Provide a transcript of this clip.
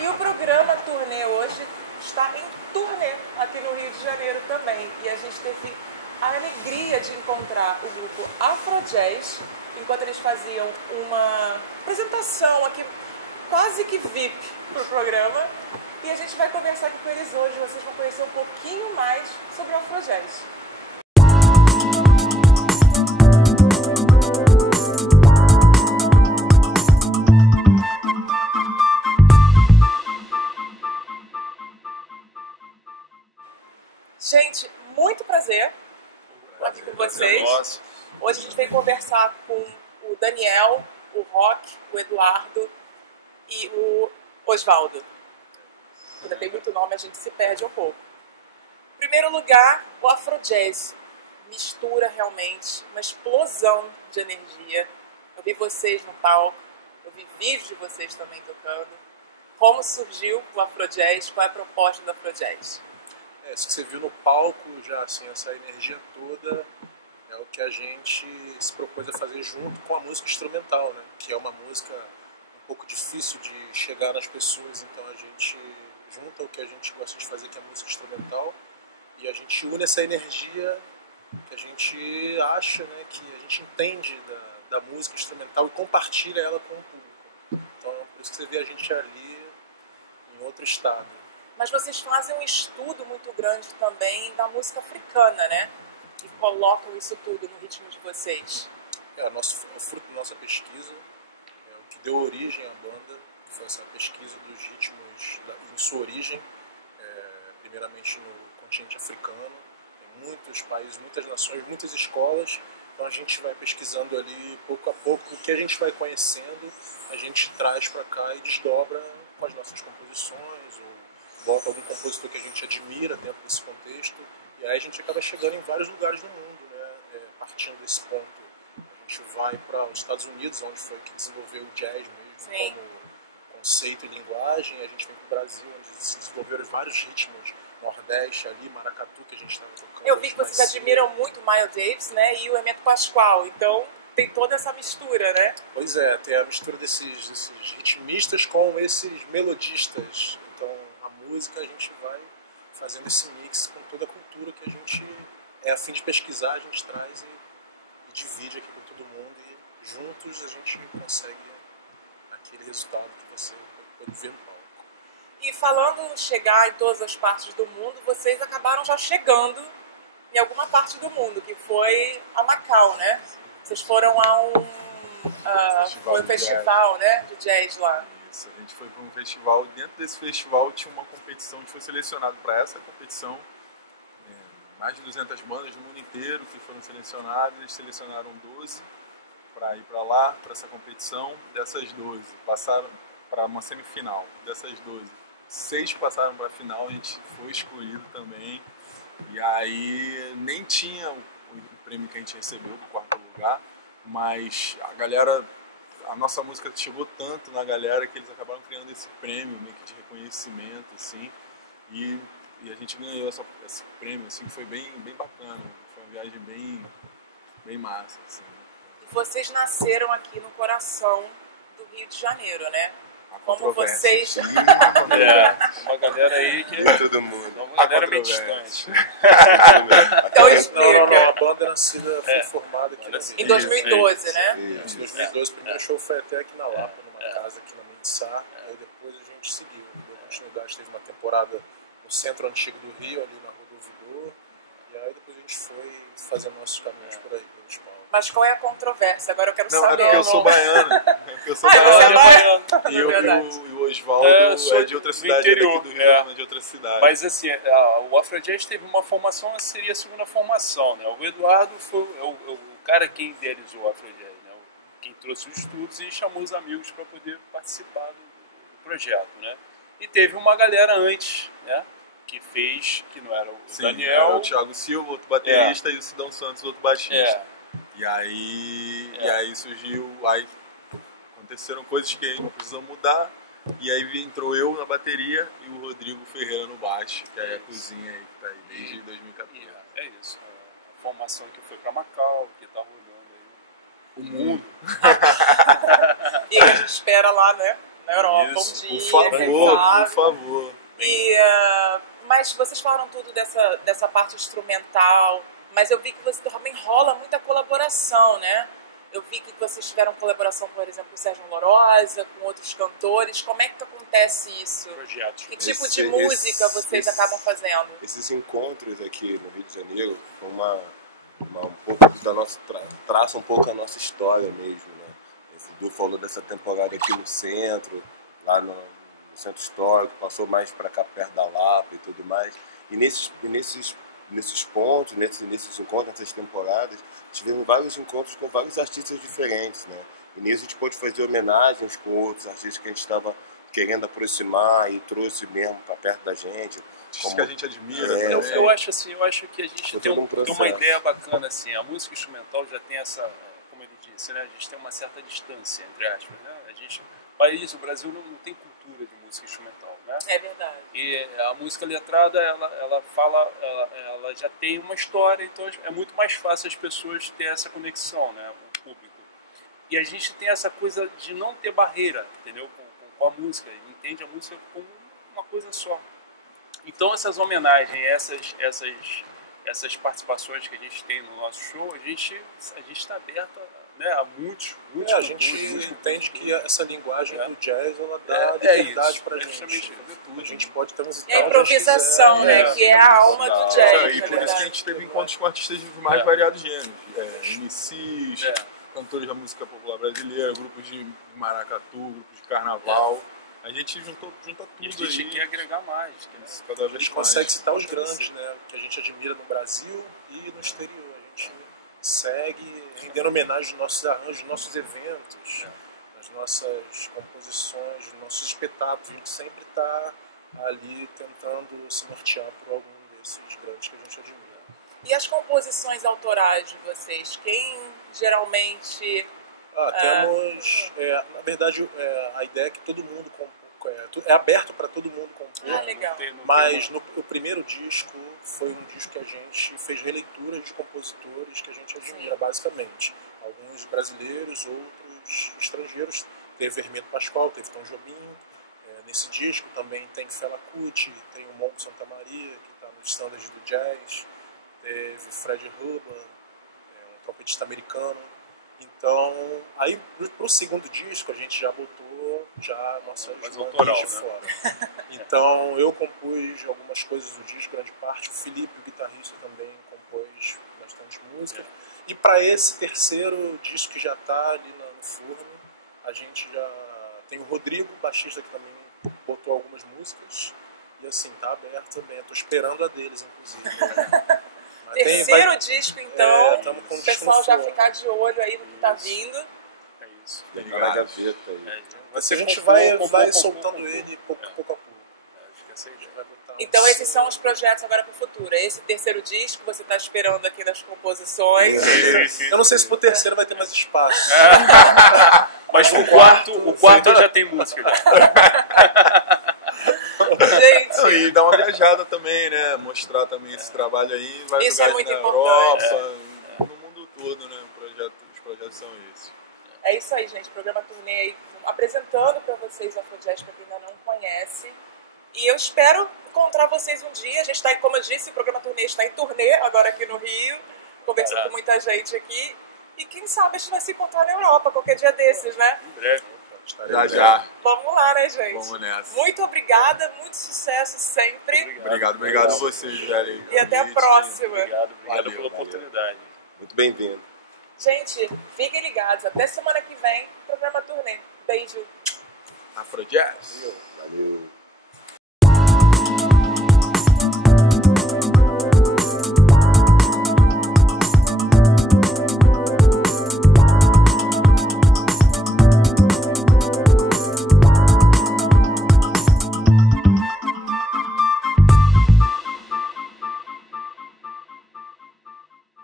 E o programa Turnê hoje está em turnê aqui no Rio de Janeiro também. E a gente teve a alegria de encontrar o grupo Afrojazz, enquanto eles faziam uma apresentação aqui, quase que VIP, para o programa. E a gente vai conversar aqui com eles hoje. Vocês vão conhecer um pouquinho mais sobre o Afrojazz. Gente, muito prazer aqui com vocês. Hoje a gente vem conversar com o Daniel, o Rock, o Eduardo e o Osvaldo. Ainda tem muito nome, a gente se perde um pouco. Em primeiro lugar, o Afrojazz mistura realmente uma explosão de energia. Eu vi vocês no palco, eu vi vídeos de vocês também tocando. Como surgiu o Afrojazz? Qual é a proposta do Afrojazz? Isso que você viu no palco, já assim, essa energia toda é o que a gente se propôs a fazer junto com a música instrumental, né? Que é uma música um pouco difícil de chegar nas pessoas, então a gente junta o que a gente gosta de fazer, que é a música instrumental, e a gente une essa energia que a gente acha, né, que a gente entende da música instrumental e compartilha ela com o público. Então é por isso que você vê a gente ali em outro estado. Mas vocês fazem um estudo muito grande também da música africana, né? E colocam isso tudo no ritmo de vocês. É o fruto da nossa pesquisa, o que deu origem à banda, que foi essa pesquisa dos ritmos em sua origem, primeiramente no continente africano. Tem muitos países, muitas nações, muitas escolas. Então a gente vai pesquisando ali pouco a pouco o que a gente vai conhecendo, a gente traz para cá e desdobra com as nossas composições, ou bota algum compositor que a gente admira dentro desse contexto, e aí a gente acaba chegando em vários lugares do mundo, né? Partindo desse ponto. A gente vai para os Estados Unidos, onde foi que desenvolveu o jazz mesmo, Sim, como conceito e linguagem. A gente vem para o Brasil, onde se desenvolveram vários ritmos, Nordeste ali, maracatu, que a gente estava tocando. eu vi que vocês admiram muito o Miles Davis, né? E o Hermeto Pascoal, então tem toda essa mistura, né? Pois é, tem a mistura desses ritmistas com esses melodistas. Então a música, a gente vai fazendo esse mix com toda a cultura que a gente é a fim de pesquisar, a gente traz e divide aqui com todo mundo, e juntos a gente consegue aquele resultado que você pode ver no palco. E falando em chegar em todas as partes do mundo, vocês acabaram já chegando em alguma parte do mundo, que foi a Macau, né? Vocês foram a um festival, né, de jazz lá. Isso, a gente foi para um festival, e dentro desse festival tinha uma competição, a gente foi selecionado para essa competição, mais de 200 bandas do mundo inteiro que foram selecionadas. Eles selecionaram 12 para ir para lá, para essa competição. Dessas 12 passaram para uma semifinal. Dessas 12, 6 passaram para a final, a gente foi excluído também. E aí nem tinha o prêmio que a gente recebeu do 4º lugar, mas a nossa música chegou tanto na galera que eles acabaram criando esse prêmio meio que de reconhecimento, assim, e a gente ganhou esse prêmio, assim, que foi bem bacana, foi uma viagem bem massa, assim. E vocês nasceram aqui no coração do Rio de Janeiro, né? Como vocês... Uma galera aí que... Todo mundo. Uma galera meio distante. Então explica. Não, a banda nascida foi formada aqui no Rio. Em 2012, né? Em 2012, o primeiro show foi até aqui na Lapa, numa casa aqui na Mendissá. Aí depois a gente seguiu, deu continuidade, teve uma temporada no centro antigo do Rio, ali na Rua do Ouvidor. E aí depois a gente foi fazendo nossos caminhos por aí, pelos palcos. Mas qual é a controvérsia? Agora eu quero Não, saber. é porque eu sou baiano. Você é baiano? E o Osvaldo é de outra cidade, interior, daqui do Rio, de outra cidade. Mas assim, o Afrojazz teve uma formação, seria a segunda formação, né? O Eduardo foi o cara que idealizou o Afrojazz, né? Quem trouxe os estudos e chamou os amigos para poder participar do projeto, né? E teve uma galera antes, né? Que fez, que não era o Daniel. Era o Thiago Silva, outro baterista, e o Sidão Santos, outro baixista. E aí surgiu, aí aconteceram coisas que a gente precisou mudar, e aí entrou eu na bateria e o Rodrigo Ferreira no baixo, que é a cozinha aí que tá aí desde 2014. É isso, a formação que foi para Macau, que tá rodando aí o mundo. E a gente espera lá, né? na Europa Isso, um dia. Por favor, quem sabe. por favor. E, mas vocês falaram tudo dessa parte instrumental, mas eu vi que você também rola muita colaboração, né? Eu vi que vocês tiveram colaboração, por exemplo, com o Sérgio Lorosa, com outros cantores. Como é que acontece isso? Projetos. Que tipo de música vocês acabam fazendo? Esses encontros aqui no Rio de Janeiro foi um pouco da nossa traça um pouco a nossa história mesmo, né? Esse Du falou dessa temporada aqui no centro, lá no centro histórico, passou mais para cá perto da Lapa e tudo mais. E nesses pontos, nesses encontros, nessas temporadas, tivemos vários encontros com vários artistas diferentes, né? E nisso a gente pôde fazer homenagens com outros artistas que a gente estava querendo aproximar e trouxe mesmo para perto da gente. Artistas que a gente admira. Eu acho assim, eu acho que a gente Foi tem todo um processo. uma ideia bacana assim. A música instrumental já tem essa, como ele disse, né? A gente tem uma certa distância entre aspas, né? O Brasil não tem cultura de música instrumental, né? É verdade. E a música letrada, ela já tem uma história, então é muito mais fácil as pessoas ter essa conexão, né? O público. E a gente tem essa coisa de não ter barreira, entendeu? Com a música, entende a música como uma coisa só. Então essas homenagens, essas participações que a gente tem no nosso show, a gente está aberto, né, a muitos a gente entende que essa linguagem do jazz ela dá liberdade pra gente. A gente pode transitar. É a improvisação, né? Que é a alma do jazz. E por isso que a gente teve encontros com artistas de mais variados gêneros. MCs, cantores da música popular brasileira, grupos de maracatu, grupos de carnaval. A gente junta tudo e a gente quer agregar mais. Cada vez a gente consegue citar os grandes, né? Que a gente admira no Brasil e no exterior. A gente segue rendendo homenagem aos nossos arranjos, aos nossos eventos, às nossas composições, aos nossos espetáculos. A gente sempre está ali tentando se nortear por algum desses grandes que a gente admira. E as composições autorais de vocês? Quem geralmente... Temos, na verdade, a ideia é que todo mundo é aberto para todo mundo compor. Legal. Mas o primeiro disco foi um disco que a gente fez releituras de compositores que a gente admira, basicamente. Alguns brasileiros, outros estrangeiros. Teve Hermeto Pascoal, teve Tom Jobim. Nesse disco também tem Fela Kuti, tem o Mongo Santa Maria, que está nos standards do jazz. Teve Fred Hubbard, um trompetista americano. Então, aí pro segundo disco a gente já botou nossas autoral, de fora. Então, eu compus algumas coisas do disco, grande parte. O Felipe, o guitarrista, também compôs bastante música. E para esse terceiro disco que já está ali no forno, a gente já tem o Rodrigo, baixista, que também botou algumas músicas. E assim, tá aberto também. Estou esperando a deles, inclusive. Terceiro disco, então, com o pessoal já ficar de olho aí no que tá vindo. É isso. Tem na gaveta aí. A gente vai soltando ele pouco a pouco. Então esses são os projetos agora para o futuro. Esse terceiro disco você está esperando aqui nas composições. Eu não sei se pro terceiro vai ter mais espaço. Mas o quarto já tem música. Gente, E dar uma viajada também, né? Mostrar também esse trabalho aí. Vai isso jogar é muito na importante. Europa, no mundo todo, né? Os projetos são esses. É isso aí, gente. Programa Turnê aí, apresentando para vocês a Afrojazz, para quem ainda não conhece. E eu espero encontrar vocês um dia. A gente está, como eu disse, o programa Turnê está em turnê agora aqui no Rio, conversando com muita gente aqui. E quem sabe a gente vai se encontrar na Europa qualquer dia desses, né? Em breve. Já. Vamos lá, né, gente? Vamos nessa. Muito obrigada, muito sucesso sempre. Obrigado a vocês, velho. E até a próxima. Obrigado Valeu, pela oportunidade. Muito bem-vindo. Gente, fiquem ligados. Até semana que vem, programa Turnê. Beijo. Afrojazz. Valeu.